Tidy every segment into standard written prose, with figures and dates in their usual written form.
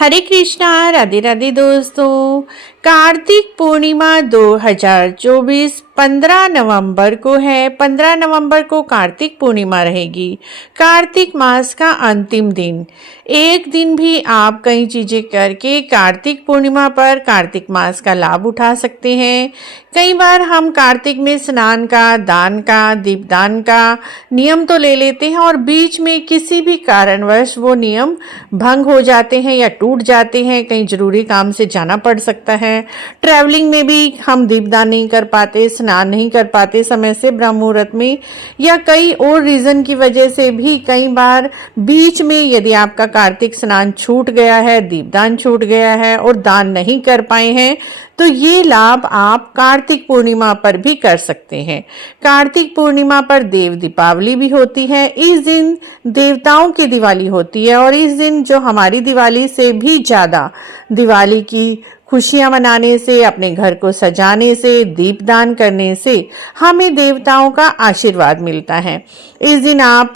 हरे कृष्णा, राधे राधे दोस्तों। कार्तिक पूर्णिमा 2024 15 नवंबर को है। 15 नवंबर को कार्तिक पूर्णिमा रहेगी। कार्तिक मास का अंतिम दिन। एक दिन भी आप कई चीजें करके कार्तिक पूर्णिमा पर कार्तिक मास का लाभ उठा सकते हैं। कई बार हम कार्तिक में स्नान का, दान का, दीपदान का नियम तो ले लेते हैं और बीच में किसी भी कारणवश वो नियम भंग हो जाते हैं या टूट जाते हैं। कहीं जरूरी काम से जाना पड़ सकता है। ट्रैवलिंग में भी हम दीपदान नहीं कर पाते, स्नान नहीं कर पाते समय से ब्रह्म मुहूर्त में, या कई और रीजन की वजह से भी कई बार बीच में यदि आपका कार्तिक स्नान छूट गया है, दीपदान छूट गया है और दान नहीं कर पाए हैं, तो ये लाभ आप कार्तिक पूर्णिमा पर भी कर सकते हैं। कार्तिक पूर्णिमा पर देव दीपावली भी होती है। इस दिन देवताओं की दिवाली होती है और इस दिन जो हमारी दिवाली से भी ज्यादा दिवाली की खुशियां मनाने से, अपने घर को सजाने से, दीपदान करने से हमें देवताओं का आशीर्वाद मिलता है। इस दिन आप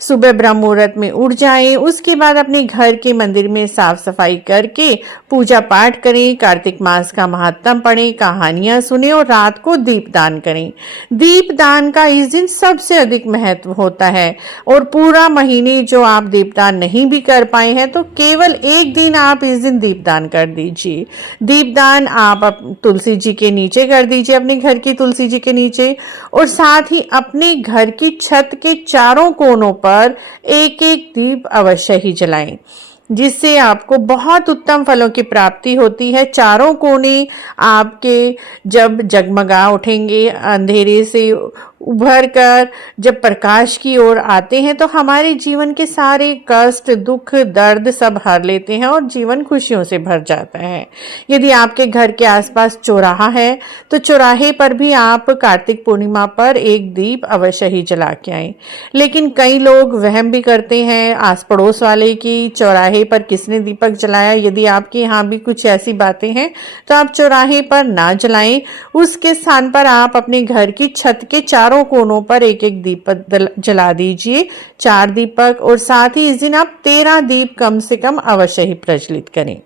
सुबह ब्रह्म मुहूर्त में उठ जाएं, उसके बाद अपने घर के मंदिर में साफ सफाई करके पूजा पाठ करें, कार्तिक मास का महात्म पढ़ें, कहानियां सुने और रात को दीपदान करें। दीपदान का इस दिन सबसे अधिक महत्व होता है और पूरा महीने जो आप दीपदान नहीं भी कर पाए हैं तो केवल एक दिन आप इस दिन दीपदान कर दीजिए। दीपदान आप तुलसी जी के नीचे कर दीजिए, अपने घर की तुलसी जी के नीचे, और साथ ही अपने घर की छत के चारों कोनों पर एक एक दीप अवश्य ही जलाएं, जिससे आपको बहुत उत्तम फलों की प्राप्ति होती है। चारों कोने आपके जब जगमगा उठेंगे, अंधेरे से उभर कर जब प्रकाश की ओर आते हैं तो हमारे जीवन के सारे कष्ट, दुख, दर्द सब हर लेते हैं और जीवन खुशियों से भर जाता है। यदि आपके घर के आसपास चौराहा है तो चौराहे पर भी आप कार्तिक पूर्णिमा पर एक दीप अवश्य ही जला के आए। लेकिन कई लोग वहम भी करते हैं आस पड़ोस वाले की चौराहे पर किसने दीपक जलाया। यदि आपके यहाँ भी कुछ ऐसी बातें हैं तो आप चौराहे पर ना जलाएं, उसके स्थान पर आप अपने घर की छत के चारों कोनों पर एक एक दीपक जला दीजिए, 4 दीपक, और साथ ही इस दिन आप 13 दीप कम से कम अवश्य ही प्रज्वलित करें।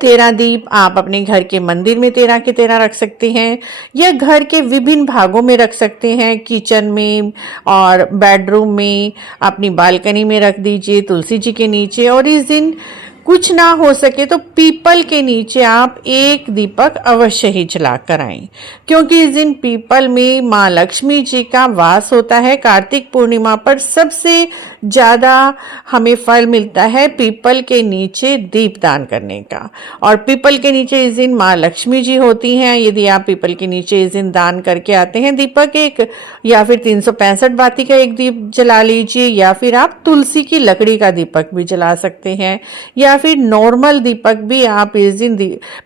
13 दीप आप अपने घर के मंदिर में 13 के 13 रख सकते हैं या घर के विभिन्न भागों में रख सकते हैं, किचन में और बेडरूम में, अपनी बालकनी में रख दीजिए, तुलसी जी के नीचे। और इस दिन कुछ ना हो सके तो पीपल के नीचे आप एक दीपक अवश्य ही जला कर आएं, क्योंकि इस दिन पीपल में माँ लक्ष्मी जी का वास होता है। कार्तिक पूर्णिमा पर सबसे ज्यादा हमें फल मिलता है पीपल के नीचे दीपदान करने का, और पीपल के नीचे इस दिन माँ लक्ष्मी जी होती हैं। यदि आप पीपल के नीचे इस दिन दान करके आते हैं दीपक एक, या फिर 365 बाती का एक दीप जला लीजिए, या फिर आप तुलसी की लकड़ी का दीपक भी जला सकते हैं, या फिर नॉर्मल दीपक भी आप इस दिन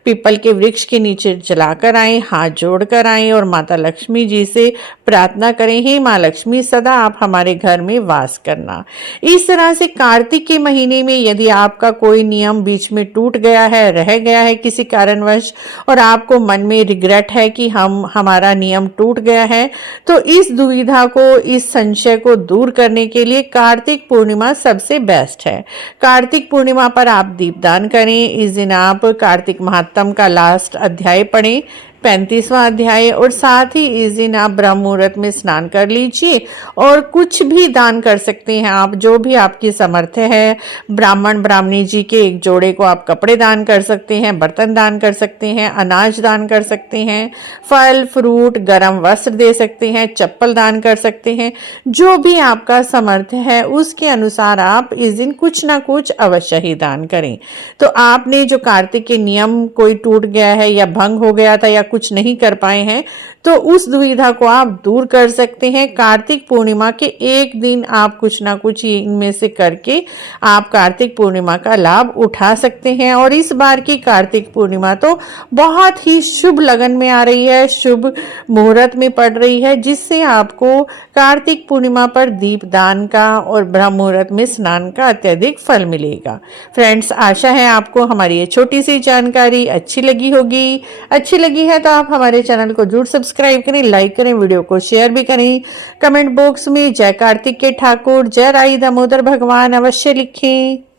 पीपल के वृक्ष के नीचे जलाकर आए, हाथ जोड़कर आए और माता लक्ष्मी जी से प्रार्थना करें, हे माँ लक्ष्मी सदा आप हमारे घर में वास करना। इस तरह से कार्तिक के महीने में यदि आपका कोई नियम बीच में टूट गया है, रह गया है किसी कारणवश, और आपको मन में रिग्रेट है कि हमारा नियम टूट गया है, तो इस दुविधा को, इस संशय को दूर करने के लिए कार्तिक पूर्णिमा सबसे बेस्ट है। कार्तिक पूर्णिमा पर आप दीपदान करें। इस दिन आप कार्तिक महात्म का लास्ट अध्याय पढ़ें, 35वां अध्याय, और साथ ही इस दिन आप ब्रह्म मुहूर्त में स्नान कर लीजिए और कुछ भी दान कर सकते हैं आप, जो भी आपकी सामर्थ्य है। ब्राह्मण ब्राह्मणी जी के एक जोड़े को आप कपड़े दान कर सकते हैं, बर्तन दान कर सकते हैं, अनाज दान कर सकते हैं, फल फ्रूट, गर्म वस्त्र दे सकते हैं, चप्पल दान कर सकते हैं। जो भी आपका सामर्थ्य है उसके अनुसार आप इस दिन कुछ ना कुछ अवश्य ही दान करें। तो आपने जो कार्तिक के नियम कोई टूट गया है या भंग हो गया था या कुछ नहीं कर पाए हैं, तो उस दुविधा को आप दूर कर सकते हैं। कार्तिक पूर्णिमा के एक दिन आप कुछ ना कुछ इनमें से करके आप कार्तिक पूर्णिमा का लाभ उठा सकते हैं। और इस बार की कार्तिक पूर्णिमा तो बहुत ही शुभ लगन में आ रही है, शुभ मुहूर्त में पड़ रही है, जिससे आपको कार्तिक पूर्णिमा पर दीपदान का और ब्रह्म मुहूर्त में स्नान का अत्यधिक फल मिलेगा। फ्रेंड्स, आशा है आपको हमारी ये छोटी सी जानकारी अच्छी लगी होगी। अच्छी लगी है तो आप हमारे चैनल को जरूर सब्सक्राइब करें, लाइक करें, वीडियो को शेयर भी करें। कमेंट बॉक्स में जय कार्तिक के ठाकुर, जय राई दामोदर भगवान अवश्य लिखें।